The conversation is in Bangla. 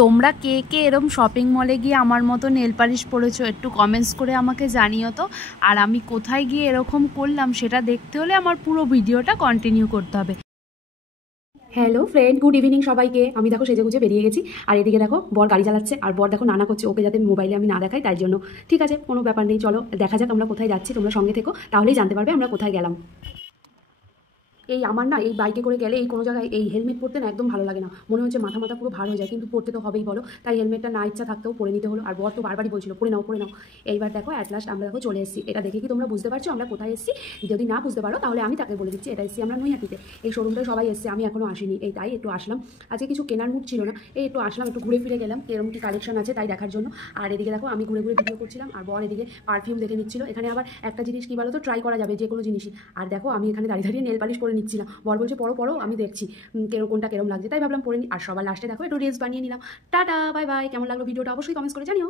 তোমরা কে কে এরম শপিং মলে গিয়ে আমার মতো নেল পালিশ পরেছো একটু কমেন্টস করে আমাকে জানিও তো। আর আমি কোথায় গিয়ে এরকম করলাম সেটা দেখতে হলে আমার পুরো ভিডিওটা কন্টিনিউ করতে হবে। হ্যালো ফ্রেন্ড, গুড ইভিনিং সবাইকে। আমি দেখো সেজেগুজে বেরিয়ে গেছি, আর এদিকে দেখো বর গাড়ি চালাচ্ছে, আর বর দেখো নানা করছে ওকে যাতে মোবাইলে আমি না দেখাই, তাই জন্য। ঠিক আছে, কোনো ব্যাপার নেই, চলো দেখা যাক আমরা কোথায় যাচ্ছি। তোমরা সঙ্গে থেকো, তাহলেই জানতে পারবে আমরা কোথায় গেলাম। এই আমার না এই বাইকে করে গেলে এই কোনো জায়গায় এই হেলমেট পরতে না একদম ভালো লাগে না, মনে হচ্ছে মাথা মাথা পুরো ভার হয়ে যায়, কিন্তু পরতে তো হবেই বলো, তাই হেলমেটটা না ইচ্ছা থাকতেও পরে নিতে হলো। আর বর তো বারবারই বলছিল পরে নাও পরে নাও। এইবার দেখো অ্যাট লাস্ট আমরা দেখো চলে এসেছি। এটা দেখে কি তোমরা বুঝতে পারছো আমরা কোথায় এসেছি? যদি না বুঝতে পারো তাহলে আমি তাকে বলে দিচ্ছি, এটা এসেছি আমরা নৈহাটিতে। এই শোরুমটায় সবাই এসেছে, আমি এখনও আসিনি, এই তাই একটু আসলাম। আজকে কিছু কেনার মুড ছিল না, এই একটু আসলাম, একটু ঘুরে ফিরে গেলাম এরকম কি কালেকশন আছে তাই দেখার জন্য। আর এদিকে দেখো আমি ঘুরে ঘুরে ভিডিও করছিলাম, আর বর এদিকে পারফিউম দেখে নিচ্ছিল। এখানে আবার একটা জিনিস কি বলো তো, ট্রাই করা যাবে যে কোনো জিনিসই। আর দেখো আমি এখানে দাঁড়িয়ে দাঁড়িয়ে নেল পালিশ করে নিচ্ছিলাম, বর বলছে পরো পরো, আমি দেখছি কোনটা কেরম লাগছে, তাই ভাবলাম পরে নি। আর সবার লাস্টে দেখো একটু রিলস বানিয়ে নিলাম। Tata bye bye. কেমন লাগলো ভিডিওটা অবশ্যই কমেন্টস করে জানিও।